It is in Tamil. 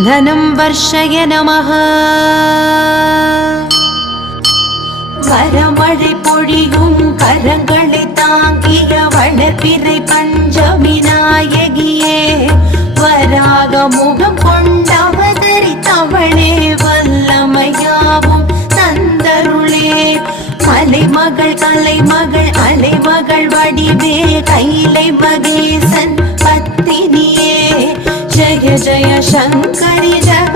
धनं वर्षय नमः வரமழை பொழியும் கரங்களை தாங்கிய வளர்பிறை பஞ்சமி நாயகியே வராக முகம் கொண்டவதரித்தவளே வல்லமையாவும் தந்தருளே மலைமகள் கலைமகள் அலைமகள் வடிவே கைலை மகேசன் பத்தினியே ஜய ஜய சங்கரி ஜக